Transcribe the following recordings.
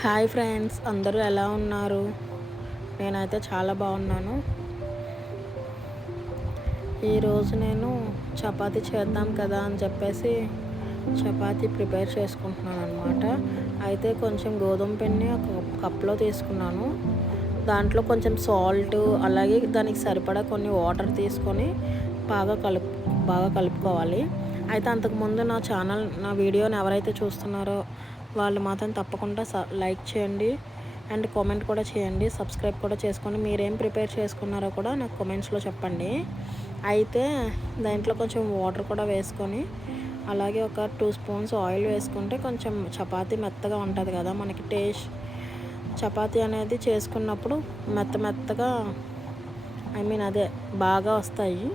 Hi friends, అందరూ ఎలా ఉన్నారు? నేనైతే చాలా బాగున్నాను. ఈరోజు నేను చపాతీ చేద్దాం కదా అని చెప్పేసి చపాతీ ప్రిపేర్ చేసుకుంటున్నాను అనమాట. అయితే కొంచెం గోధుమ పిండిని ఒక కప్లో తీసుకున్నాను. దాంట్లో కొంచెం సాల్ట్, అలాగే దానికి సరిపడా కొన్ని వాటర్ తీసుకొని బాగా కలుపుకోవాలి. అయితే అంతకుముందు నా వీడియోని ఎవరైతే చూస్తున్నారో వాళ్ళు మాత్రం తప్పకుండా లైక్ చేయండి అండ్ కామెంట్ కూడా చేయండి. సబ్స్క్రైబ్ కూడా చేసుకోండి. మీరేం ప్రిపేర్ చేసుకున్నారో కూడా నాకు కామెంట్స్లో చెప్పండి. అయితే దాంట్లో కొంచెం వాటర్ కూడా వేసుకొని, అలాగే ఒక 2 స్పూన్స్ ఆయిల్ వేసుకుంటే కొంచెం చపాతీ మెత్తగా ఉంటుంది కదా, మనకి చపాతీ అనేది చేసుకున్నప్పుడు మెత్తగా అదే బాగా వస్తాయి.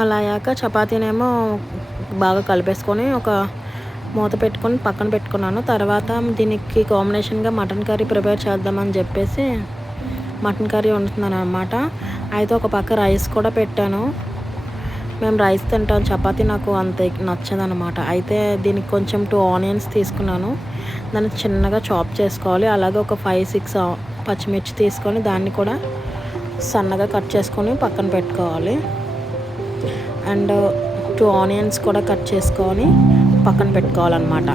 అలా అయ్యాక చపాతీనేమో బాగా కలిపేసుకొని ఒక మూత పెట్టుకొని పక్కన పెట్టుకున్నాను. తర్వాత దీనికి కాంబినేషన్గా మటన్ కర్రీ ప్రిపేర్ చేద్దామని చెప్పేసి మటన్ కర్రీ వండుతున్నాను అనమాట. అయితే ఒక పక్క రైస్ కూడా పెట్టాను. మేము రైస్ తింటాం, చపాతీ నాకు అంత నచ్చదనమాట. అయితే దీనికి కొంచెం 2 ఆనియన్స్ తీసుకున్నాను. దాన్ని చిన్నగా చాప్ చేసుకోవాలి. అలాగే ఒక 5-6 పచ్చిమిర్చి తీసుకొని దాన్ని కూడా సన్నగా కట్ చేసుకొని పక్కన పెట్టుకోవాలి. అండ్ 2 ఆనియన్స్ కూడా కట్ చేసుకొని పక్కన పెట్టుకోవాలన్నమాట.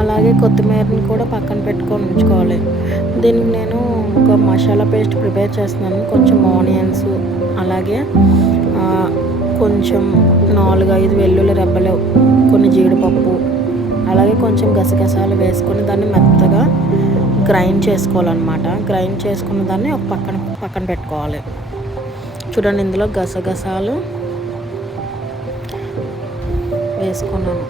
అలాగే కొత్తిమీరని కూడా పక్కన పెట్టుకొని ఉంచుకోవాలి. దీనికి నేను ఒక మసాలా పేస్ట్ ప్రిపేర్ చేస్తున్నాను. కొంచెం ఆనియన్స్, అలాగే కొంచెం 4-5 వెల్లుల్లి రెబ్బలు, కొన్ని జీడిపప్పు, అలాగే కొంచెం గసగసాలు వేసుకొని దాన్ని మెత్తగా గ్రైండ్ చేసుకోవాలన్నమాట. గ్రైండ్ చేసుకున్న దాన్ని ఒక పక్కన పెట్టుకోవాలి. చూడండి, ఇందులో గసగసాలు వేసుకున్నాను.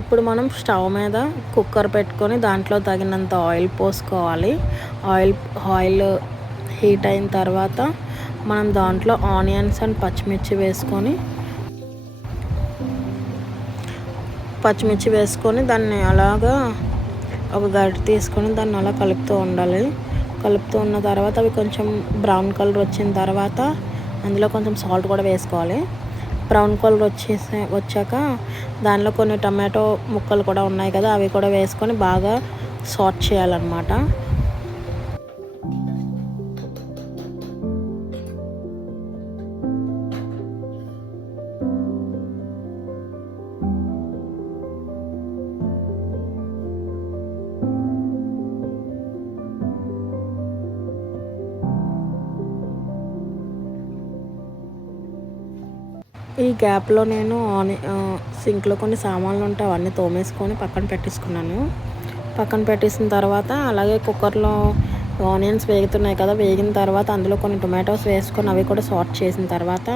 ఇప్పుడు మనం స్టవ్ మీద కుక్కర్ పెట్టుకొని దాంట్లో తగినంత ఆయిల్ పోసుకోవాలి. ఆయిల్ హీట్ అయిన తర్వాత మనం దాంట్లో ఆనియన్స్ అండ్ పచ్చిమిర్చి వేసుకొని పచ్చిమిర్చి వేసుకొని దాన్ని అలాగా ఒక గరిటె తీసుకొని దాన్ని అలా కలుపుతూ ఉండాలి. కలుపుతూ ఉన్న తర్వాత అవి కొంచెం బ్రౌన్ కలర్ వచ్చిన తర్వాత అందులో కొంచెం సాల్ట్ కూడా వేసుకోవాలి. బ్రౌన్ కలర్ వచ్చాక దానిలో కొన్ని టమాటో ముక్కలు కూడా ఉన్నాయి కదా, అవి కూడా వేసుకొని బాగా సాట్ చేయాలన్నమాట. ఈ గ్యాప్లో నేను సింక్లో కొన్ని సామాన్లు ఉంటే అవన్నీ తోమేసుకొని పక్కన పెట్టేసుకున్నాను. పక్కన పెట్టేసిన తర్వాత అలాగే కుక్కర్లో ఆనియన్స్ వేగుతున్నాయి కదా, వేగిన తర్వాత అందులో కొన్ని టొమాటోస్ వేసుకొని అవి కూడా సాట్ చేసిన తర్వాత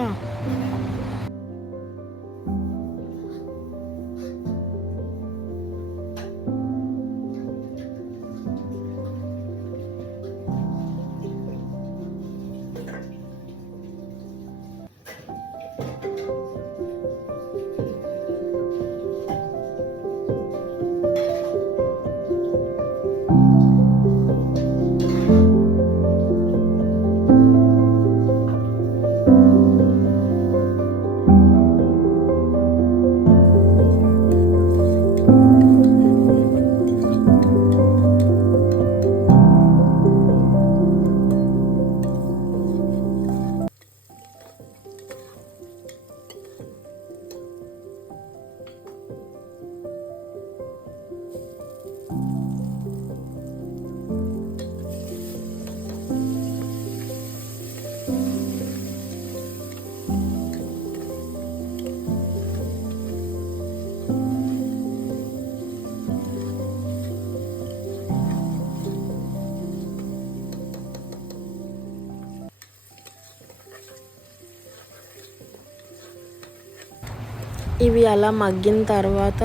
ఇవి అలా మగ్గిన తర్వాత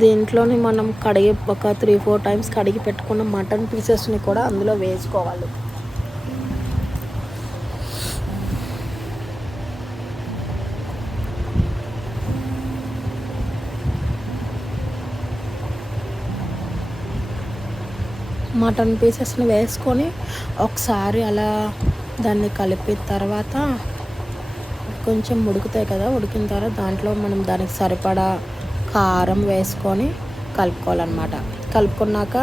దీంట్లోని మనం కడిగి ఒక 3-4 టైమ్స్ కడిగి పెట్టుకున్న మటన్ పీసెస్ని కూడా అందులో వేసుకోవాలి. మటన్ పీసెస్ని వేసుకొని ఒకసారి అలా దాన్ని కలిపిన తర్వాత కొంచెం ఉడుకుతాయి కదా, ఉడికిన తర్వాత దాంట్లో మనం దానికి సరిపడా కారం వేసుకొని కలుపుకోవాలన్నమాట. కలుపుకున్నాక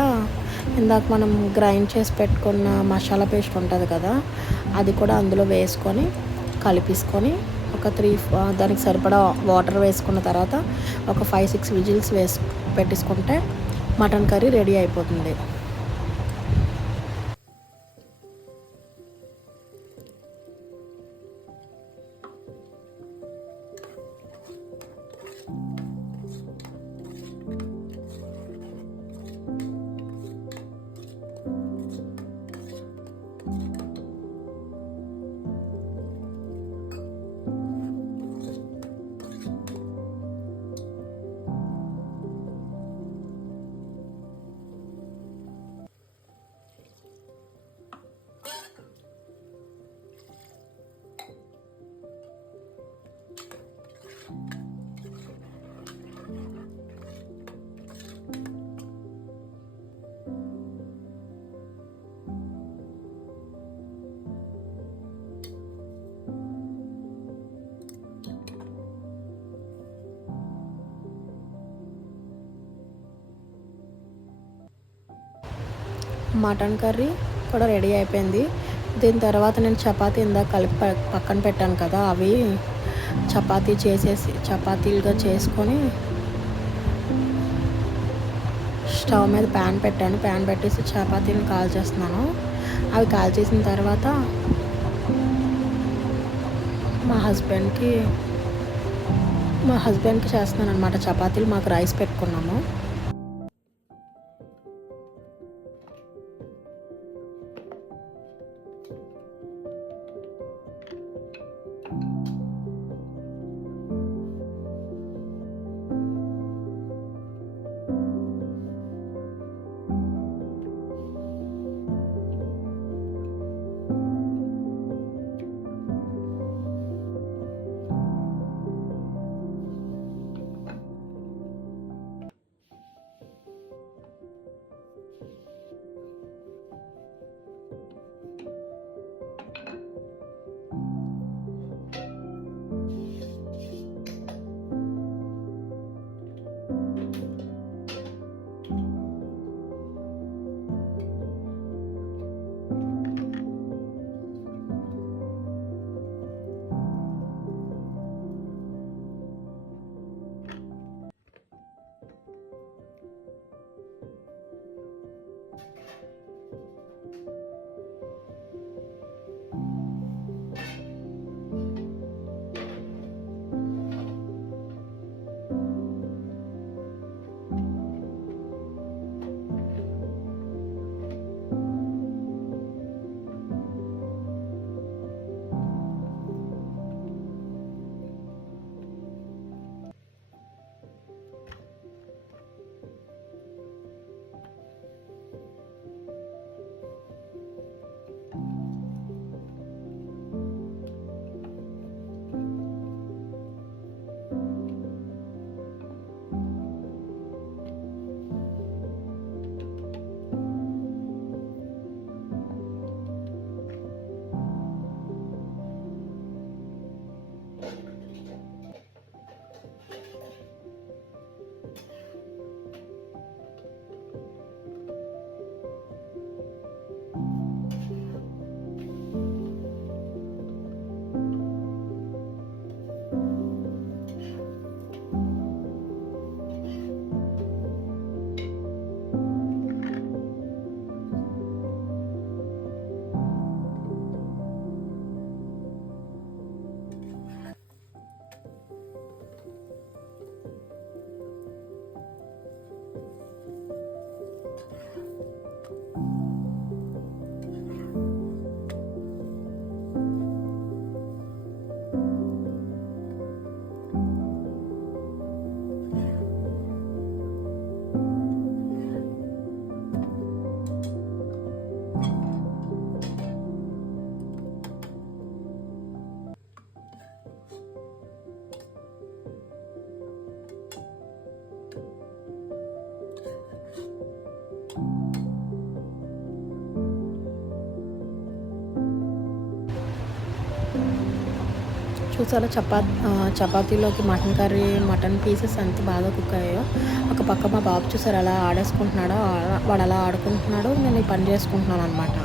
ఇందాక మనం గ్రైండ్ చేసి పెట్టుకున్న మసాలా పేస్ట్ ఉంటుంది కదా, అది కూడా అందులో వేసుకొని కలిపేసుకొని దానికి సరిపడా వాటర్ వేసుకున్న తర్వాత ఒక 5-6 విజిల్స్ పెట్టేసుకుంటే మటన్ కర్రీ రెడీ అయిపోతుంది. మటన్ కర్రీ కూడా రెడీ అయిపోయింది. దీని తర్వాత నేను చపాతీ ఇందాక కలిపి పక్కన పెట్టాను కదా, అవి చపాతీలుగా చేసుకొని స్టవ్ మీద ప్యాన్ పెట్టేసి చపాతీని కాల్చేస్తున్నాను. అవి కాల్చేసిన తర్వాత మా హస్బెండ్కి చేస్తున్నాను అనమాట చపాతీలు. మాకు రైస్ పెట్టుకున్నాము. చూసారా చపాతీలోకి మటన్ కర్రీ, మటన్ పీసెస్ ఎంత బాగా కుక్ అయ్యాయో. ఒక పక్క మా బాబు చూసారు అలా ఆడేసుకుంటున్నాడో, వాడు అలా ఆడుకుంటున్నాడు, నేను ఈ పని చేసుకుంటున్నాను అనమాట.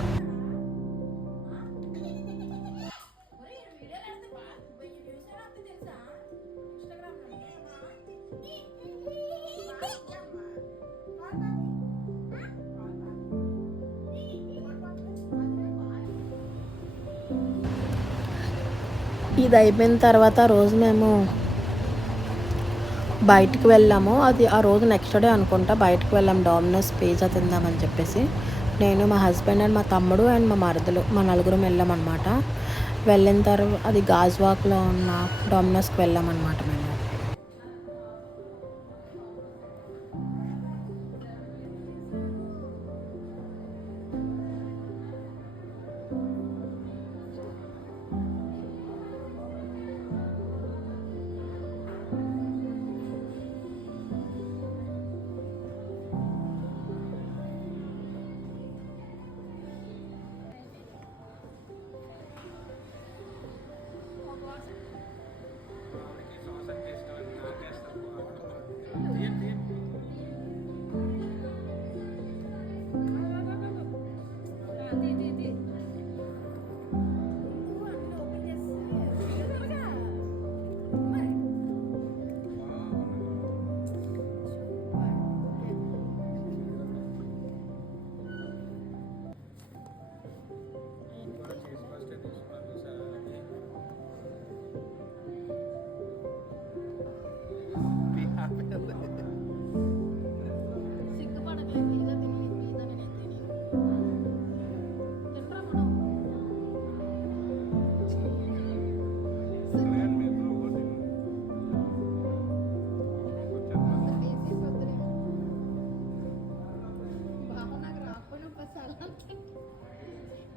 ఇది అయిపోయిన తర్వాత రోజు మేము బయటికి వెళ్ళాము. అది ఆ రోజు నెక్స్ట్ డే అనుకుంటా బయటకు వెళ్ళాము డామినోస్ పిజ్జా తిందామని చెప్పేసి. నేను, మా హస్బెండ్ అండ్ మా తమ్ముడు అండ్ మా మరదలు, మా నలుగురం వెళ్ళామన్నమాట. వెళ్ళిన తర్వాత అది గాజువాక్లో ఉన్న డామినోస్కి వెళ్ళామన్నమాట మేము.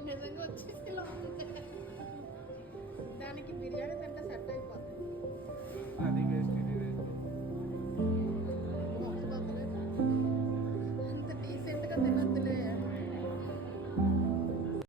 నిజంగా వచ్చేసి దానికి బిర్యానీ తింటే సెట్ అయిపోతుంది. అది వేస్ట్, ఇది వేస్ట్. అంత డీసెంట్గా తినదు.